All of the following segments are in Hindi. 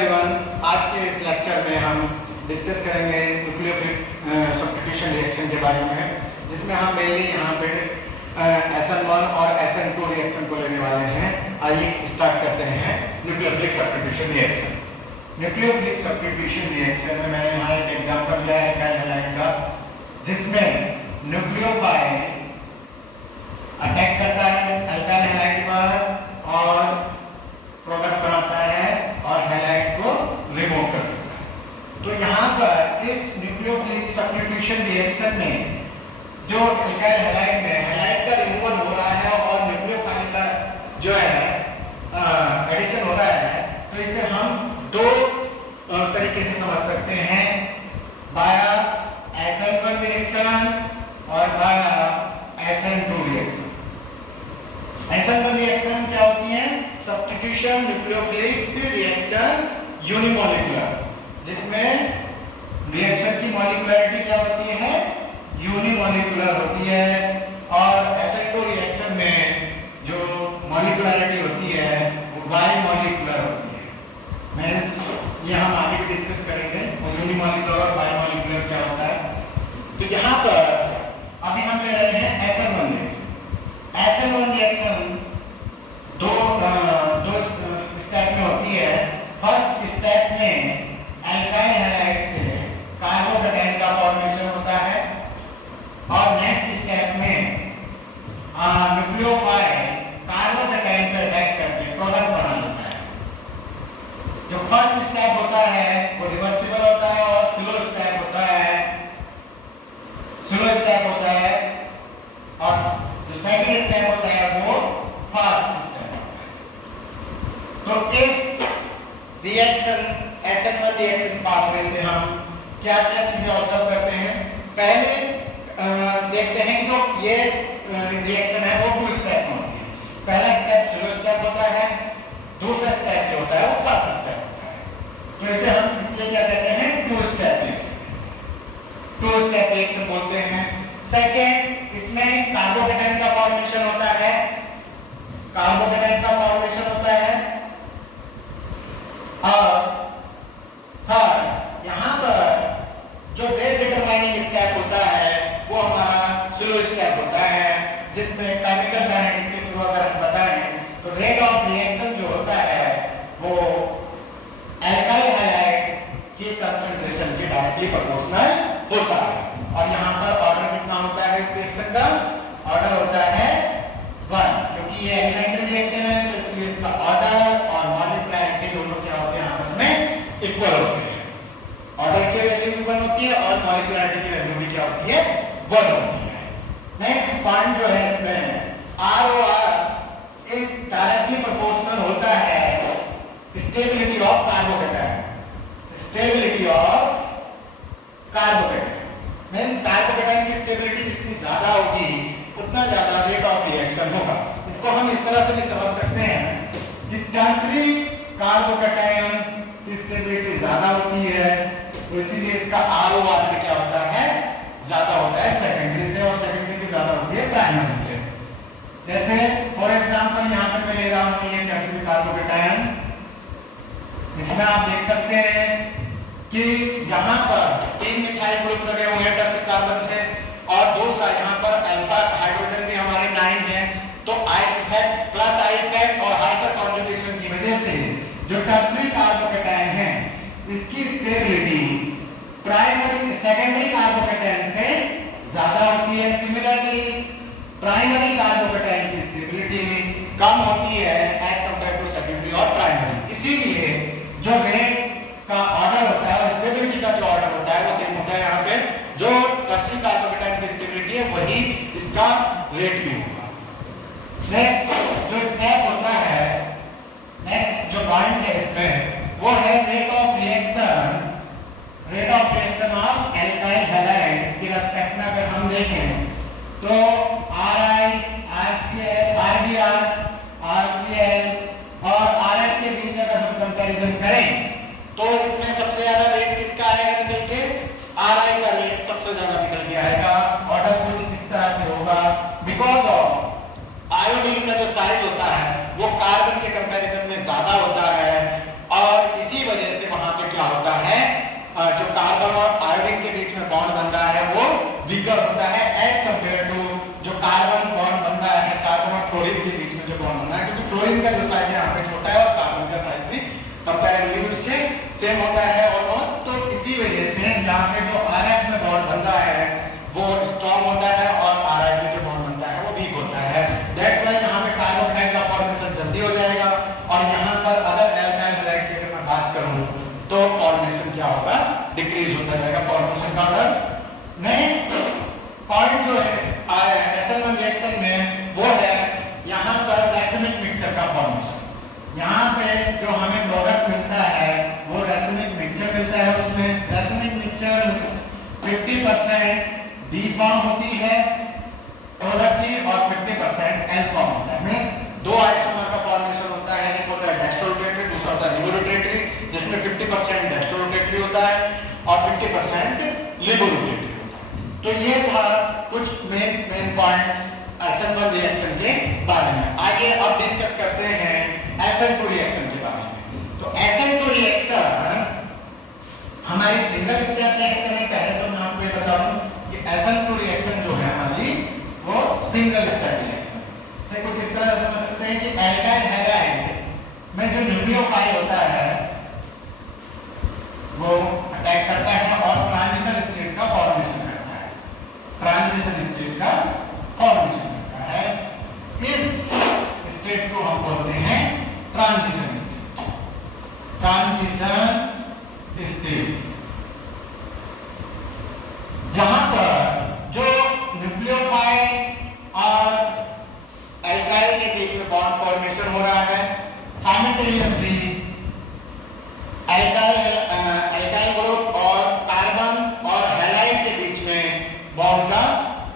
एवरीवन, आज के इस लेक्चर में हम डिस्कस करेंगे न्यूक्लियोफिलिक सब्स्टिट्यूशन रिएक्शन के बारे में, जिसमें हम मेनली यहाँ पे SN1 और SN2 रिएक्शन को लेने वाले हैं। आइए स्टार्ट करते हैं nucleophilic substitution reaction. Nucleophilic substitution reaction में मैंने यहाँ एक एग्जांपल लिया है एल्काइल हैलाइड का, जिसमें न्यूक्लियोफाइल अटैक करता है एल्काइल हैलाइड पर और प्रोडक्ट बनाता है और हैलाइड को रिमूव कर देता है। तो यहाँ पर इस न्यूक्लियोफिलिक सब्स्टिट्यूशन रिएक्शन में जो एल्काइल हैलाइड में हैलाइड का रिमूवल हो रहा है और न्यूक्लियोफाइल का जो है एडिशन हो रहा है, तो इसे हम दो तरीके से समझ सकते हैं, बाया SN1 रिएक्शन और बाया SN2 रिएक्शन। SN1 रिएक्शन क्या होती है? सब्स्टिट्यूशन न्यूक्लियोफिलिक रिएक्शन यूनिमोलिकुलर, जिसमें रिएक्शन की मॉलिक्युलरिटी क्या होती है? यूनिमोलिकुलर होती है। और SN2 रिएक्शन में जो मॉलिक्युलरिटी होती है वो बाइमोलिकुलर होती है। मींस ये हम आगे भी डिस्कस करेंगे वो यूनिमोलिकुलर और बाइमोलिकुलर क्या होता है। तो यहाँ पर अभी हम ले रहे हैं SN1 रिएक्शन। SN1 रिएक्शन दो स्टेप में होती है। फर्स्ट स्टेप में एल्काइल हैलाइड से कार्बोकेटाइन का फॉर्मेशन होता है और नेक्स्ट स्टेप में न्यूक्लियोफाइल कार्बोकेटाइन पर अटैक करके प्रोडक्ट बना लेता है। जो फर्स्ट स्टेप होता है वो रिवर्सिबल होता है और स्लो स्टेप होता है और जो सेकंड स्टेप होता है वो फास्ट स्टेप होता है। तो इस रिएक्शन SN1 रिएक्शन पाथवे से हम क्या क्या चीजें ऑब्जर्व करते हैं? पहले देखते हैं कि जो ये रिएक्शन है वो टू स्टेप में होती है। पहला स्टेप स्लो स्टेप होता है, दूसरा स्टेप जो होता है वो फास्ट स्टेप होता है। तो इसे हम इसलिए क्या कहते हैं? Two step reaction. Two step reaction बोलते हैं। सेकेंड, इसमें कार्बोकेटाइन का फॉर्मेशन होता है, और थर्ड यहाँ पर जो रेट डिटरमाइनिंग स्टेप होता है वो हमारा स्लो स्टेप होता है, जिसमें केमिकल काइनेटिक्स के थ्रू अगर हम बताएं तो रेट ऑफ रिएक्शन जो होता है वो एल्काइल हैलाइड की कंसंट्रेशन के डायरेक्टली प्रोपोर्शनल होता है। और यहाँ पर ऑर्डर कितना होता है इस रिएक्शन का? ऑर्डर होता है 1, क्योंकि ये एलिमेंट्री रिएक्शन है तो इसलिए इसका ऑर्डर और मॉलिक्युलरिटी दोनों क्या होते हैं आपस में इक्वल होते हैं। ऑर्डर की वैल्यू भी 1 होती है और मॉलिक्युलरिटी की वैल्यू भी क्या होती है? 1 होती है। नेक्स्ट पॉइंट जो है इसमें ROR इज डायरेक्टली प्रोपोर्शनल होता है stability of carbocation. Stability of carbocation means carbocation की स्टेबिलिटी जितनी ज्यादा होगी उतना ज्यादा रेट ऑफ रिएक्शन होगा। इसको हम इस तरह से भी समझ सकते हैं कि टर्शरी कार्बोकेटाइन की स्टेबिलिटी ज्यादा होती है, तो इसीलिए इसका ROR भी क्या होता है? ज्यादा होता है सेकेंडरी से, और सेकेंडरी की ज्यादा होती है प्राइमरी से। जैसे फॉर एग्जांपल यहाँ पर मैं ले रहा हूँ ये टर्शरी कार्बोकेटाइन, इसमें आप देख सकते हैं कि यहाँ पर 3 मिथाइल ग्रुप लगे हुए हैं टर्शरी कार्बन से और दूसरा यहाँ पर अल्फा हाइड्रोजन भी हमारे 9 है। तो I effect plus I effect और हाइपर कॉन्जुगेशन की वजह से जो टर्शरी कार्बोकेटाइन है इसकी स्टेबिलिटी प्राइमरी सेकेंडरी कार्बोकेटाइन से ज्यादा होती है। सिमिलरली प्राइमरी कार्बोकेटाइन की स्टेबिलिटी कम होती है एज कंपेयर टू सेकेंडरी और प्राइमरी। इसीलिए जो रेट का ऑर्डर होता है और स्टेबिलिटी का जो ऑर्डर होता है वो सेम होता है। यहाँ पे जो टर्शरी कार्बोकेटाइन की स्टेबिलिटी है वही इसका रेट भी होगा। नेक्स्ट जो स्टेप होता है, नेक्स्ट जो पॉइंट है इसमें वो है rate of reaction of alkyl halide के रिस्पेक्ट में अगर हम देखें तो Ri, RCl, RBr, RCl और Rf के बीच अगर हम कंपैरिजन करें तो इसमें सबसे ज्यादा रेट किसका आएगा? निकल के Ri का रेट सबसे ज्यादा निकल के आएगा। ऑर्डर कुछ इस तरह से होगा बिकॉज ऑफ आयोडीन का जो साइज होता है वो कार्बन के कंपैरिजन में ज्यादा होता है और इसी वजह से वहां पे क्या होता है, जो कार्बन और आयोडीन के बीच में बॉन्ड बन रहा है वो वीकर होता है एज कंपेयर टू जो कार्बन बॉन्ड बन रहा है कार्बन और क्लोरीन के बीच में जो बॉन्ड बन रहा है, क्योंकि क्लोरीन का जो साइज है यहाँ पे छोटा है और कार्बन का साइज भी कंपैरेटिवली उसके सेम होता है ऑलमोस्ट। तो इसी वजह से यहाँ पे जो RF में बॉन्ड बन रहा है वो स्ट्रॉन्ग होता है और RI में जो बॉन्ड बनता है वो वीक होता है। दैट्स व्हाई यहाँ पे कार्बन डाइऑक्साइड का फॉर्मेशन जल्दी हो जाएगा और यहाँ पर अगर एल्काइल हैलाइड की अगर मैं बात करूँ तो फॉर्मेशन क्या होगा, डिक्रीज होता जाएगा फॉर्मेशन का ऑर्डर। नेक्स्ट पॉइंट जो है SN1 रिएक्शन में वो है यहाँ पर रैसिमिक मिक्सचर का फॉर्मेशन। यहाँ पे जो हमें प्रोडक्ट मिलता है वो रैसिमिक मिक्सचर मिलता है, उसमें रैसिमिक मिक्सचर 50% D फॉर्म होती है प्रोडक्ट की और 50% L फॉर्म होता है। मींस दो आइसोमर का फॉर्मेशन होता है, एक होता है डेक्स्ट्रोरोटेटरी, दूसरा होता है लिबोरोटेटरी, जिसमें 50% डेक्स्ट्रोरोटेटरी होता है और 50% लिबोरोटेटरी होता है। तो ये था कुछ मेन पॉइंट्स SN1 रिएक्शन के बारे में। आगे अब डिस्कस करते हैं SN2 रिएक्शन के बारे में। तो SN2 रिएक्शन हमारी सिंगल स्टेप रिएक्शन है। पहले तो मैं आपको ये बता दूं कि SN2 रिएक्शन जो है हमारी वो सिंगल स्टेप रिएक्शन से कुछ इस तरह समझ सकते हैं कि एल्काइल हैलाइड में जो न्यूक्लियोफाइल होता है वो अटैक करता है और ट्रांजिशन स्टेट का फॉर्मेशन करता है, ट्रांजिशन स्टेट का फॉर्मेशन करता है। इस स्टेट को हम बोलते हैं ट्रांजिशन स्टेट, ट्रांजिशन स्टेट, जहां पर जो न्यूक्लियोफाइल और एल्काइल के बीच में बॉन्ड फॉर्मेशन हो रहा है, साइमल्टेनियसली एल्काइल ग्रुप और कार्बन और हैलाइड के बीच में बॉन्ड का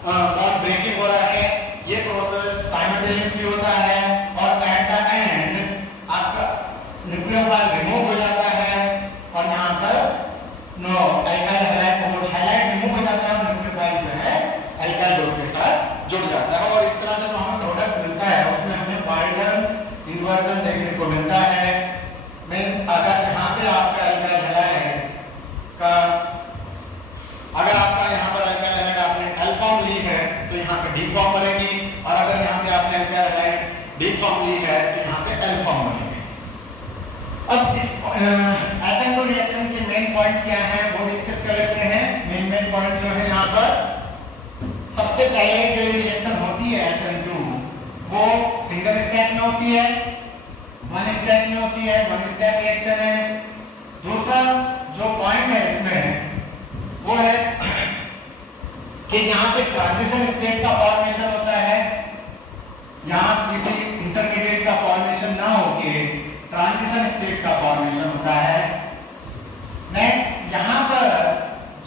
बॉन्ड ब्रेकिंग हो रहा है। ये प्रोसेस साइमल्टेनियसली होता है और एट द एंड आपका न्यूक्लियोफाइल रिमूव हो जाता है और यहाँ पर एल्काइल हैलाइड रिमूव हो जाता है और न्यूक्लियोफाइल जो है एल्काइल ग्रुप के साथ जुड़ जाता है और इस तरह से जो हमें प्रोडक्ट मिलता है उसमें हमें बाइंडर इन्वर्जन देखने को मिलता है। मींस अगर यहाँ पे आपका एल्काइल हैलाइड का अगर आपका यहाँ पर एल्काइल हैलाइड आपने L फॉर्म ली है तो यहाँ पे D फॉर्म बनेगी और अगर यहाँ पे आपने एल्काइल हैलाइड D फॉर्म ली है तो यहाँ पे L फॉर्म बनेगी। अब इस SN2 रिएक्शन के मेन पॉइंट्स क्या हैं वो डिस्कस कर लेते हैं। मेन पॉइंट जो है यहाँ पर सबसे पहले जो रिएक्शन होती है SN2 वो सिंगल स्टेप में होती है, वन स्टेप में होती है, वन स्टेप रिएक्शन है। दूसरा जो पॉइंट है इसमें वो है कि यहाँ पे ट्रांजिशन स्टेट का फॉर्मेशन होता है, यहाँ किसी इंटरमीडिएट का फॉर्मेशन ना होके ट्रांजिशन स्टेट का फॉर्मेशन होता है। नेक्स्ट यहाँ पर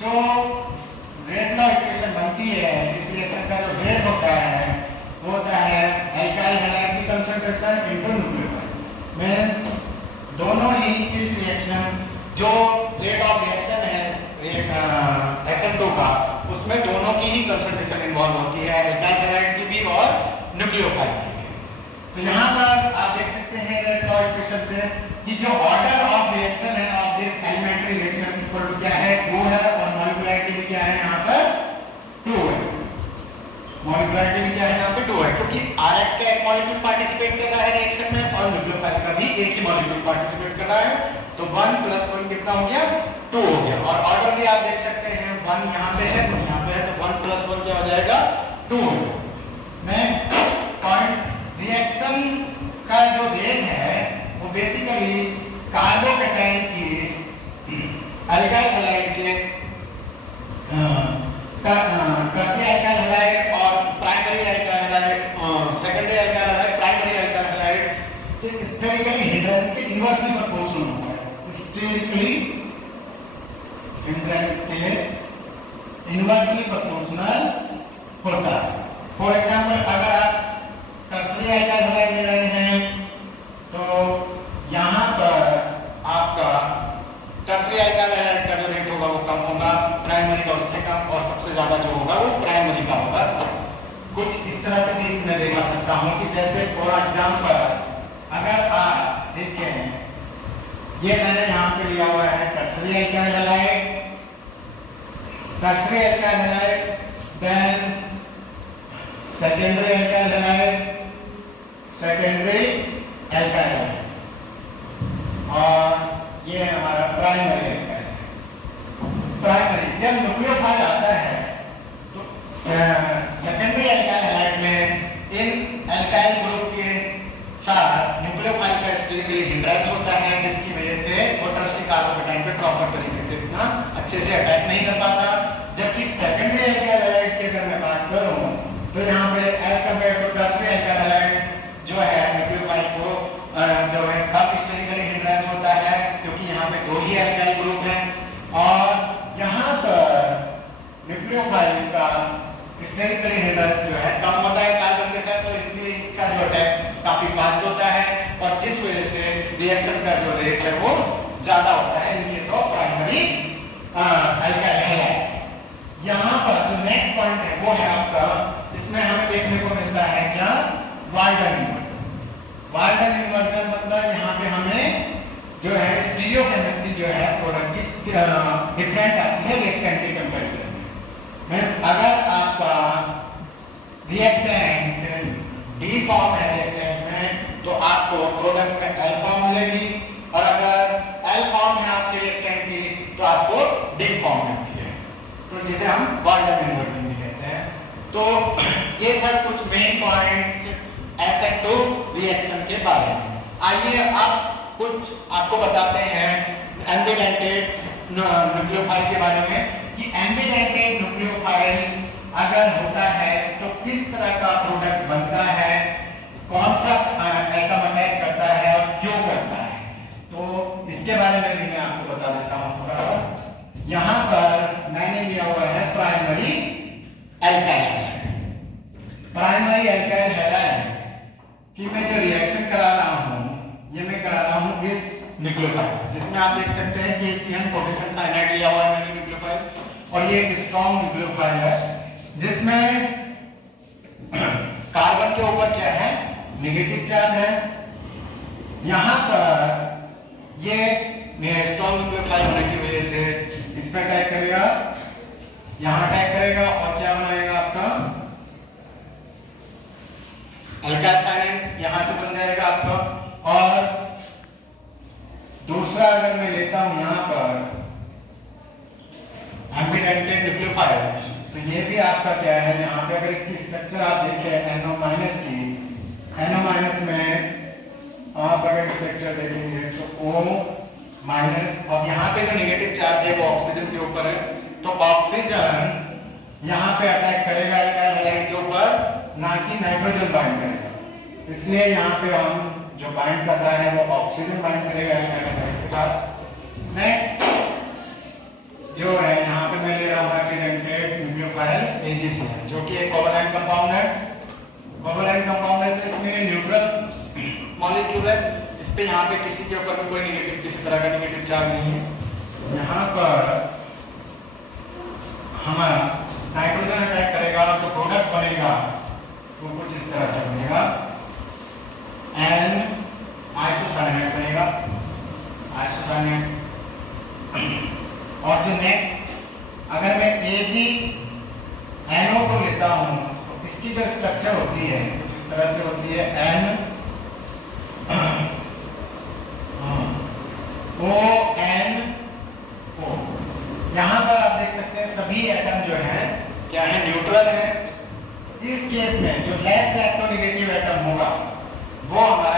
जो रेट लॉ इक्वेशन बनती है इस रिएक्शन का जो रेट होता है वो होता है एल्काइल हैलाइड की कंसंट्रेशन इनटू न्यूक्लियोफाइल। मींस दोनों ही इस रिएक्शन जो रेट ऑफ रिएक्शन है SN2 का उसमें दोनों की ही कंसंट्रेशन इन्वॉल्व होती है, एल्काइल हैलाइड की भी और न्यूक्लियोफाइल की भी। तो यहाँ पर आप देख सकते हैं रेट लॉ इक्वेशन से कि जो ऑर्डर ऑफ रिएक्शन है of this elementary reaction equal to क्या है 2 है और मॉलिक्यूलरिटी भी क्या है यहाँ पर 2 है। मॉलिक्यूलरिटी भी क्या है यहाँ पे 2 है क्योंकि RX का एक मॉलिक्यूल पार्टिसिपेट कर रहा है रिएक्शन में और न्यूक्लियोफाइल का भी एक ही मॉलिक्यूल पार्टिसिपेट कर रहा है। तो 1 + 1 कितना हो गया 2 हो गया और ऑर्डर भी आप देख सकते हैं 1 यहाँ पे है 2 यहाँ पे है तो 1 + 1 क्या हो जाएगा 2 हो गया। नेक्स्ट पॉइंट रिएक्शन का जो रेट है वो बेसिकली कार्बोकैटायन की एल्काइल हैलाइड के टर्शियरी एल्काइल हैलाइड और प्राइमरी एल्काइल हैलाइड और secondary alkyl halide primary alkyl halide के स्टेरिकली हिंड्रेंस के इनवर्सली प्रोपोर्शनल होता है। स्टेरिकली हिंड्रेंस के इनवर्सली प्रोपोर्शनल होता है। फॉर एग्जांपल अगर आप टर्शियरी एल्काइल हैलाइड ले रहे हैं तो यहाँ पर आपका टर्शियरी एल्काइल हैलाइड का जो रेट होगा वो कम होगा, प्राइमरी का उससे कम और सबसे ज्यादा जो होगा वो प्राइमरी का होगा। कुछ इस तरह से भी इसमें देखा सकता हूँ कि जैसे फॉर एग्जांपल अगर आप देखें ये मैंने यहाँ पे लिया हुआ है tertiary alkyl halide, tertiary alkyl halide, then secondary alkyl halide, secondary alkyl halide, और ये है हमारा प्राइमरी एल्काइल। प्राइमरी जब न्यूक्लियोफाइल आता है तो सेकेंडरी एल्काइल हैलाइड में इन एल्काइल ग्रुप के साथ न्यूक्लियोफाइल का स्टेबिलिटी हिंड्रेंस होता है, जिसकी वजह से वो टर्शरी कार्बोकेटाइन पे प्रॉपर तरीके से इतना अच्छे से अटैक नहीं कर पाता। जबकि सेकेंडरी एल्काइल हैलाइड की अगर मैं बात करूं तो यहाँ पे as compared to tertiary alkyl halide जो है न्यूक्लियोफाइल को जो है कम स्टेबिलिटी हिंड्रेंस होता है, क्योंकि यहाँ पे दो ही एल्काइल ग्रुप हैं और यहाँ पर न्यूक्लियोफाइल का स्टेबिलिटी हिंड्रेंस जो है कम होता है कार्बन के साथ, तो इसलिए इसका जो अटैक काफी फास्ट होता है और जिस वजह से रिएक्शन का जो रेट है वो ज्यादा होता है in case of primary alkyl halide. यहाँ पर जो नेक्स्ट पॉइंट है वो है आपका, इसमें हमें देखने को मिलता है क्या, वाल्टन इन्वर्जन। वाल्टन इन्वर्जन मतलब यहाँ पे हमें जो है स्टीरियोकेमिस्ट्री जो है प्रोडक्ट की डिफरेंट आती है रिएक्टेंट के कंपैरिजन में। मींस अगर आपका रिएक्टेंट डी फॉर्म है रिएक्टेंट में तो आपको प्रोडक्ट में एल फॉर्म मिलेगी, और अगर एल फॉर्म है आपके रिएक्टेंट की तो आपको डी फॉर्म मिलती है, तो जिसे हम वाल्टन इन्वर्जन भी कहते हैं। तो ये था कुछ मेन पॉइंट्स एसेक्टो रिएक्शन के बारे में। आइए अब कुछ आपको बताते हैं एम्बिडेंटेड न्यूक्लियोफाइल के बारे में कि एम्बिडेंटेड न्यूक्लियोफाइल अगर होता है तो किस तरह का प्रोडक्ट बनता है, कौन सा एटम अटैक करता है और क्यों करता है, तो इसके बारे में भी मैं आपको बता देता हूं थोड़ा सा। यहाँ पर मैंने लिया हुआ है primary alkyl halide. Primary alkyl halide कि मैं जो रिएक्शन करा रहा हूँ ये मैं करा रहा हूँ इस न्यूक्लियोफाइल से, जिसमें आप देख सकते हैं कि CN पोटेशियम साइनाइड लिया हुआ है मैंने न्यूक्लियोफाइल, और ये एक स्ट्रॉन्ग न्यूक्लियोफाइल है जिसमें कार्बन के ऊपर क्या है, नेगेटिव चार्ज है। यहाँ पर ये स्ट्रॉन्ग न्यूक्लियोफाइल होने की वजह से इस पर अटैक करेगा, यहाँ अटैक करेगा और क्या बनाएगा आपका अल्काइल साइनाइड, यहाँ से बन जाएगा आपका। और दूसरा अगर मैं लेता हूं यहाँ पर एम्बिडेंटेड न्यूक्लियोफाइल, तो ये भी आपका क्या है, यहाँ पे अगर इसकी स्ट्रक्चर आप देखें NO- की, NO- में आप अगर स्ट्रक्चर देखेंगे तो O- और यहाँ पे जो नेगेटिव चार्ज है वो ऑक्सीजन के ऊपर है, तो ऑक्सीजन यहाँ पे अटैक करेगा एल्काइल हैलाइड के ऊपर, ना कि नाइट्रोजन बाइंड करेगा। इसलिए यहाँ पे हम जो बाइंड कर रहा है वो ऑक्सीजन बाइंड करेगा एल्काइल हैलाइड के साथ। नेक्स्ट जो है यहाँ पे मैं ले रहा हूँ एम्बिडेंटेड न्यूक्लियोफाइल AgCN, जो कि एक कोवैलेंट कंपाउंड है। कोवैलेंट कंपाउंड है तो इसमें न्यूट्रल मॉलिक्यूल है, इस पे यहाँ पे किसी के ऊपर भी कोई नेगेटिव, किसी तरह का नेगेटिव चार्ज नहीं है। यहाँ पर हमारा नाइट्रोजन अटैक करेगा तो प्रोडक्ट बनेगा वो कुछ इस तरह से बनेगा, एंड आइसोसाइनाइड बनेगा, आइसोसाइनाइड। और जो नेक्स्ट अगर मैं AgNO को लेता हूं तो इसकी जो स्ट्रक्चर होती है कुछ इस तरह से होती है, NO। यहाँ पर आप देख सकते हैं सभी एटम जो है क्या है, न्यूट्रल है। इस केस में जो लेस इलेक्ट्रोनेगेटिव एटम होगा वो हमारा